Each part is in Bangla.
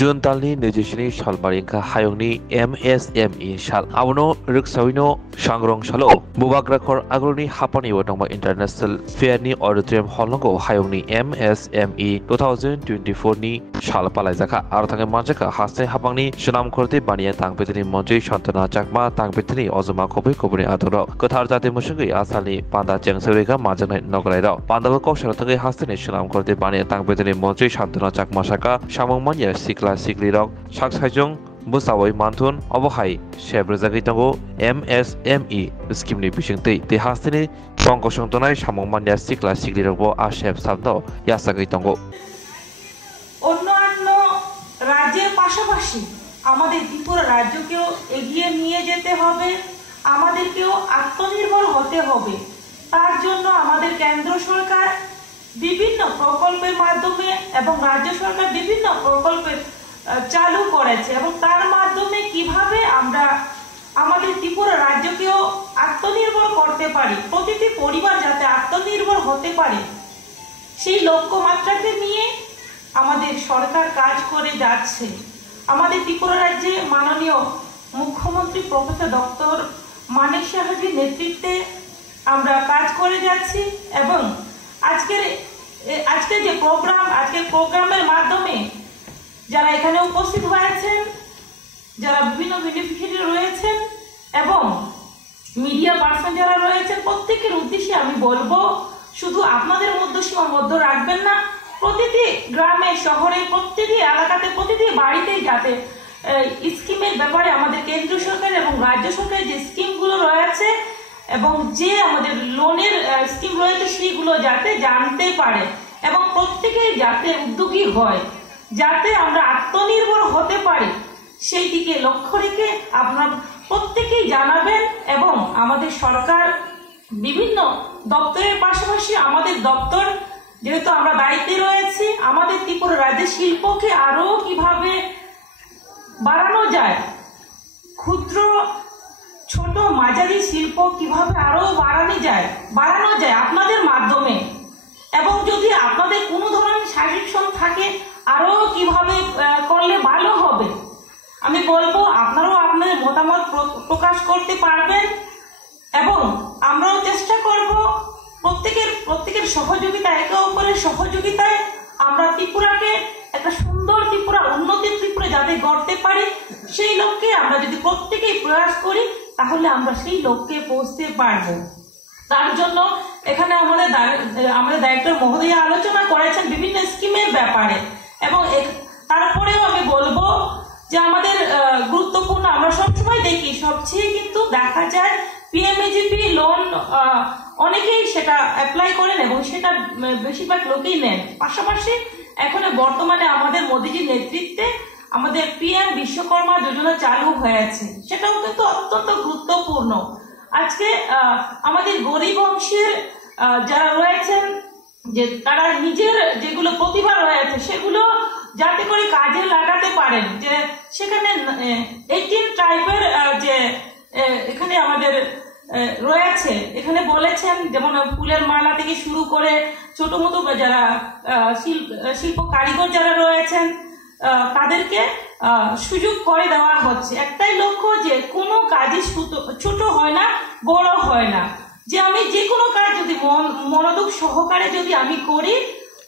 Jun talni nejisini salmaringka hayongni MSME sal abono riksawino sangrong salo bubagrakhor agroni hapani watongba international fair ni auditorium hallongo hayongni MSME 2024 ni sal palaijaka aro thange manjaka haste hapangni sunam khorte baniya tangpetini monjoi santana chakma tangpetini ozuma khoboi khoboni adoro kothar jate musungi asali panda chengsorega majanai nograi pandago koksara thange haste ni sunam khorte baniya tangpetini monjoi santana chakma saka samongmanya sikla siklirok saksajong busawai manthun obohai sebrajagui tongo MSME scheme ni bisingtei te hasteni songkosongtonai samongmanya sikla siklirokbo asheb sabdo yasagui tongo অন্যান্য রাজ্যের পাশাপাশি আমাদের ত্রিপুরা রাজ্যকেও এগিয়ে নিয়ে যেতে হবে, আমাদেরকেও আত্মনির্ভর হতে হবে। তার জন্য আমাদের কেন্দ্র সরকার বিভিন্ন প্রকল্পের মাধ্যমে এবং রাজ্য সরকার বিভিন্ন প্রকল্পের চালু করেছে এবং তার মাধ্যমে কিভাবে আমরা আমাদের ত্রিপুরা রাজ্যকেও আত্মনির্ভর করতে পারি, প্রতিটি পরিবার যাতে আত্মনির্ভর হতে পারে সেই লক্ষ্যমাত্রাকে নিয়ে আমাদের সরকার কাজ করে যাচ্ছে। আমাদের ত্রিপুরা রাজ্যে মাননীয় মুখ্যমন্ত্রী প্রফেসর ডক্টর মানিক সাহাজির নেতৃত্বে আমরা কাজ করে যাচ্ছি এবং আজকের যে আজকের প্রোগ্রামের মাধ্যমে যারা এখানে উপস্থিত হয়েছেন, যারা বিভিন্ন বেনিফিশিয়ারি রয়েছেন এবং মিডিয়া পার্সন যারা রয়েছেন, প্রত্যেকের উদ্দেশ্যে আমি বলবো শুধু আপনাদের মধ্যে সীমাবদ্ধ রাখবেন না, প্রতিটি গ্রামে শহরে প্রতিটি এলাকাতে প্রতিটি বাড়িতেই যাতে স্কিমের ব্যাপারে আমাদের কেন্দ্র সরকার এবং রাজ্য সরকারের যে স্কিমগুলো রয়েছে এবং যে আমাদের লোনের স্কিম রয়েছে সেগুলো যাতে জানতে পারে এবং প্রত্যেকেই যাতে উদ্যোগী হয়, যাতে আমরা আত্মনির্ভর হতে পারি সেই দিকে লক্ষ্য রেখে আপনার প্রত্যেকেই জানাবেন। এবং আমাদের সরকার বিভিন্ন দপ্তরের পাশাপাশি আমাদের দপ্তর যেহেতু আমরা দায়িত্বে রয়েছি, আমাদের ত্রিপুরা রাজ্যের শিল্পকে আরো কিভাবে বাড়ানো যায়, ক্ষুদ্র ছোট মাঝারি শিল্প কিভাবে আরো বাড়ানো যায় আপনাদের মাধ্যমে এবং যদি আপনাদের কোনো ধরনের সাজেশন থাকে আরো কিভাবে করলে ভালো হবে আমি বলবো আপনারাও আপনাদের মতামত প্রকাশ করতে পারবেন এবং আমরাও চেষ্টা করব প্রত্যেকের সহযোগিতা, একে অপরের সহযোগিতায় আমরা ত্রিপুরাকে একটা সুন্দর ত্রিপুরা, উন্নতির ত্রিপুরা যাতে গড়তে পারি সেই লক্ষ্যে আমরা যদি প্রত্যেকেই প্রয়াস করি তাহলে আমরা সেই লক্ষ্যে পৌঁছতে পারবো। তার জন্য এখানে আমাদের ডাইরেক্টর মহোদয় আলোচনা করেছেন বিভিন্ন স্কিমের ব্যাপারে এবং তারপরেও আমি বলবো যে আমাদের গুরুত্বপূর্ণ, আমরা সবসময় দেখি সবচেয়ে কিন্তু দেখা যায় পিএমএজিপি লোন অনেকেই সেটা অ্যাপ্লাই করেন এবং সেটা বেশিরভাগ লোকেই নেন। পাশাপাশি এখন বর্তমানে আমাদের মোদিজির নেতৃত্বে আমাদের পিএম বিশ্বকর্মা যোজনা চালু হয়েছে, সেটাও কিন্তু অত্যন্ত গুরুত্বপূর্ণ। আজকে আমাদের গরিব অংশের যারা রয়েছেন যে তারা নিজের যেগুলো প্রতিভা রয়েছে সেগুলো যাতে করে কাজে লাগাতে পারেন, যে সেখানে 18 টাইপের যে এখানে আমাদের রয়েছে, এখানে বলেছেন যেমন ফুলের মালা থেকে শুরু করে ছোট মতো যারা শিল্প কারিগর যারা রয়েছেন তাদেরকে সুযোগ করে দেওয়া হচ্ছে। একটাই লক্ষ্য যে কোনো কাজই ছোট হয় না, বড় হয় না, যে আমি যে কোনো কাজ যদি মনোযোগ সহকারে যদি আমি করি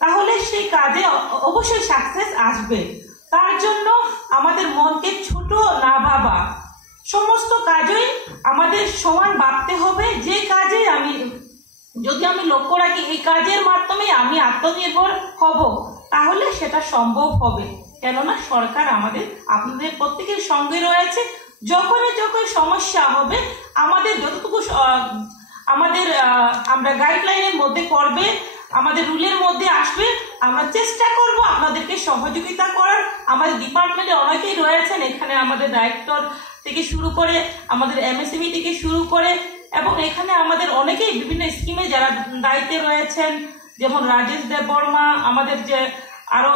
তাহলে সেই কাজে অবশ্যই সাকসেস আসবে। তার জন্য আমাদের মনকে ছোট না ভাবা, সমস্ত কাজই আমাদের সমান ভাবতে হবে। যে কাজে যদি আমি লক্ষ্য রাখি এই কাজের মাধ্যমে আমি আত্মনির্ভর হব তাহলে সেটা সম্ভব হবে, কেননা সরকার আপনাদের প্রত্যেকের সঙ্গে রয়েছে। যখন সমস্যা হবে আমাদের যতটুকু আমরা গাইডলাইনের মধ্যে করবে, আমাদের রুলের মধ্যে আসবে, আমরা চেষ্টা করব আপনাদেরকে সহযোগিতা করার। আমাদের ডিপার্টমেন্টে অনেকেই রয়েছেন, এখানে আমাদের ডাইরেক্টর থেকে শুরু করে আমাদের এমএসএমই থেকে শুরু করে এবং এখানে আমাদের অনেকেই বিভিন্ন স্কিমে যারা দায়িত্বে রয়েছেন, যেমন রাজেশ দেববর্মা, আমাদের যে আরো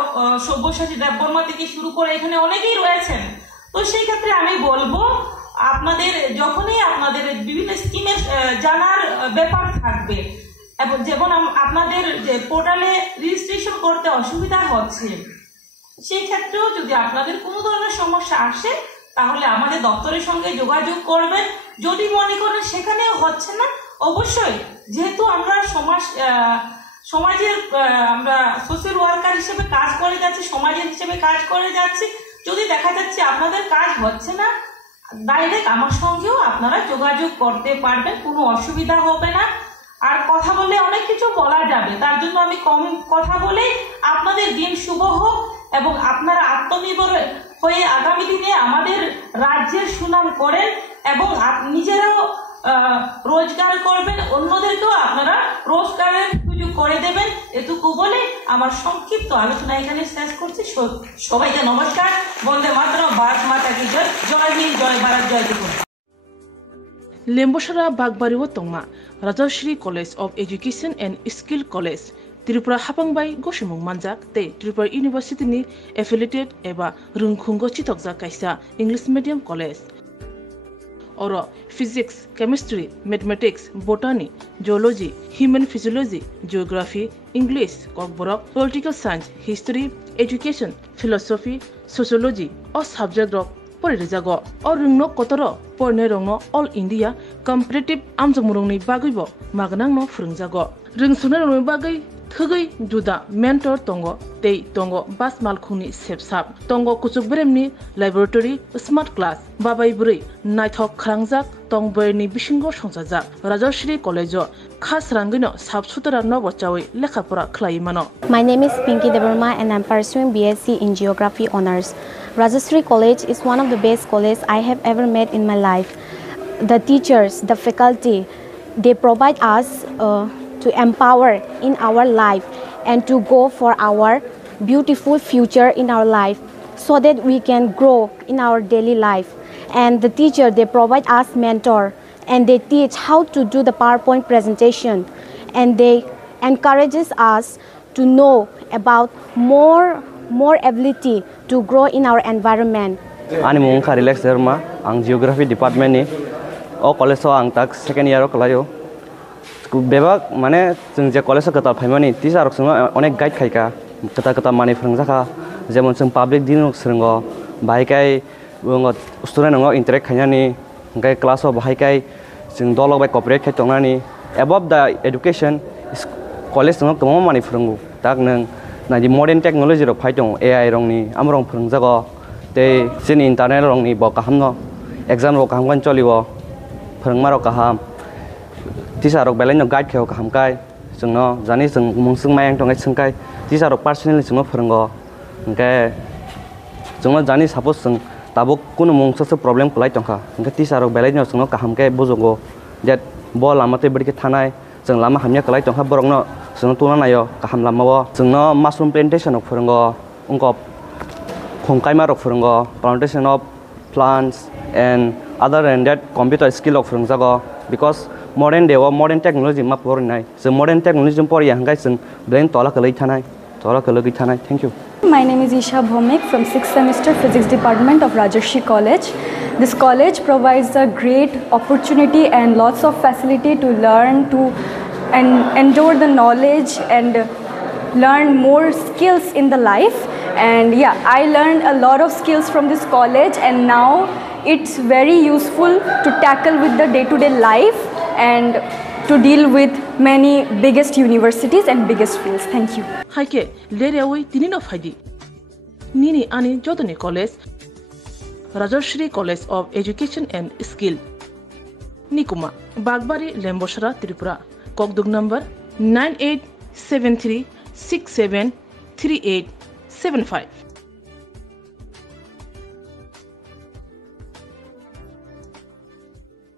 সব্যসাচী দেববর্মা থেকে শুরু করে এখানে অনেকেই রয়েছেন। তো সেই ক্ষেত্রে আমি বলবো আপনাদের যখনই আপনাদের বিভিন্ন স্কিমের জানার ব্যাপার থাকবে এবং যেমন আপনাদের যে পোর্টালে রেজিস্ট্রেশন করতে অসুবিধা হচ্ছে সেই ক্ষেত্রেও যদি আপনাদের কোনো ধরনের সমস্যা আসে তাহলে আমাদের দপ্তরের সঙ্গে যোগাযোগ করবেন। যদি মনে করেন সেখানেও হচ্ছে না, অবশ্যই যেহেতু আমরা সমাজের আমরা সোশ্যাল ওয়ার্কার হিসেবে কাজ করে যাচ্ছি, সমাজের হিসেবে কাজ করে যাচ্ছি, যদি দেখা যাচ্ছে আপনাদের কাজ হচ্ছে না, ডাইরেক্ট আমার সঙ্গেও আপনারা যোগাযোগ করতে পারবেন, কোনো অসুবিধা হবে না। আর কথা বলে অনেক কিছু বলা যাবে, তার জন্য আমি কম কথা বলে আপনাদের দিন শুভ হোক এবং আপনারা আত্মনির্ভর হয়ে আগামী দিনে আমাদের রাজ্যের সুনাম করেন এবং নিজেরাও রোজগার করবেন, অন্যদেরকেও আপনারা রোজগারের সুযোগ করে দেবেন। এটুকু বলে আমার সংক্ষিপ্ত আলোচনা এখানে শেষ করছি। সবাইকে নমস্কার। বন্দে মাতরম। ভারত মাতা কি জয়। জয় হিন্দ, জয় ভারত, জয় ত্রিপুরা। লেম্বসরা বাগবারিও তংমা Rajshree college of education and skill college Tripura हापांबाई गसिमुं मानजाक ते त्रिपुरा यूनिवर्सिटी एफिलिएटेड एबा रुंखुंगो चितकजा कायसा इंग्लिश मीडियम कलेज और physics, chemistry, mathematics, botany, geology, human physiology, geography, English, Kokborok, political science, history, education, philosophy, sociology और सब्जेक्ट रक परिरेजागो और रुंगनो कतरो परने रंगनो ऑल इंडिया कम्पिटिटिव आमजमुरंगनि बागैबो मागनांगनो फोरोंजागो रोंसुनो रंगनि बागै थगै जुदा मेंटर तंगो तै तंगो बास मालखुंनि सेबसाब तंगो कुचुक बेरेमनि लैबोरेटरी स्मार्ट क्लास बाबाय बुरै नायथक खालांजाक तंबयनि बिसिंगो संजाजाक राजश्री कलेजो खास रांगैनो साबसुतरा नबचावै लेखाफोरा खलायमानो। My name is Pinky Devarma and I'm pursuing BSc in Geography Honours. Rajashri College is one of the best colleges I have ever met in my life. The teachers, the faculty, they provide us to empower in our life and to go for our beautiful future in our life so that we can grow in our daily life. And the teacher, they provide us mentor and they teach how to do the PowerPoint presentation and they encourages us to know about more ability to grow in our environment. Ani mung Relax Dharma, ang Geography Department ni, o college so ang tak second year o kalayo. Bebak mane jeng je college kata phaimani tisa rok sung onek guide khaika kata mani phrungjaka jemon jeng public din rok srungo bhaikai bungo student ngo interact khainani gai class o bhaikai jeng dolok bai cooperate khai tongnani. Above the education college ngo tomo mani phrungu tak nang na di modern technology rok phai tong AI rong ni amrong phrungjago te sin internet rong ni bo kahamno exam rok kaham kan cholibo phrungma rok kaham tisa rok belai no guide kheo kaham kai jengno jani jeng mungsung mayang tongai sungkai tisa rok personally jengno phrungo engke jengno jani suppose jeng tabo kuno mungsa problem kulai tongkha engke tisa rok belai no jengno kaham kai bojogo that bo lamate berike thanai jeng lama hamya kulai tongkha borokno jengno tuna nayo kaham lamao jengno mushroom plantation rok phrungo ongko khongkaima rok phrungo plantation of plants and other than that computer skill rok phrungjago because modern day or modern technology ma porinai so modern technology por yang guys brain tola kalai thanai thank you. My name is Isha Bhomik from 6th semester physics department of Rajashri College. This college provides a great opportunity and lots of facility to learn to and endure the knowledge and learn more skills in the life. And yeah, I learned a lot of skills from this college and now it's very useful to tackle with the day-to-day life and to deal with many biggest universities and biggest fields. Thank you. Haike lerewi tinino phaidi nini ani jodoni college Rajashri College of Education and Skill Nikuma Bagbari Lembosra Tripura Kokdug number 9873673875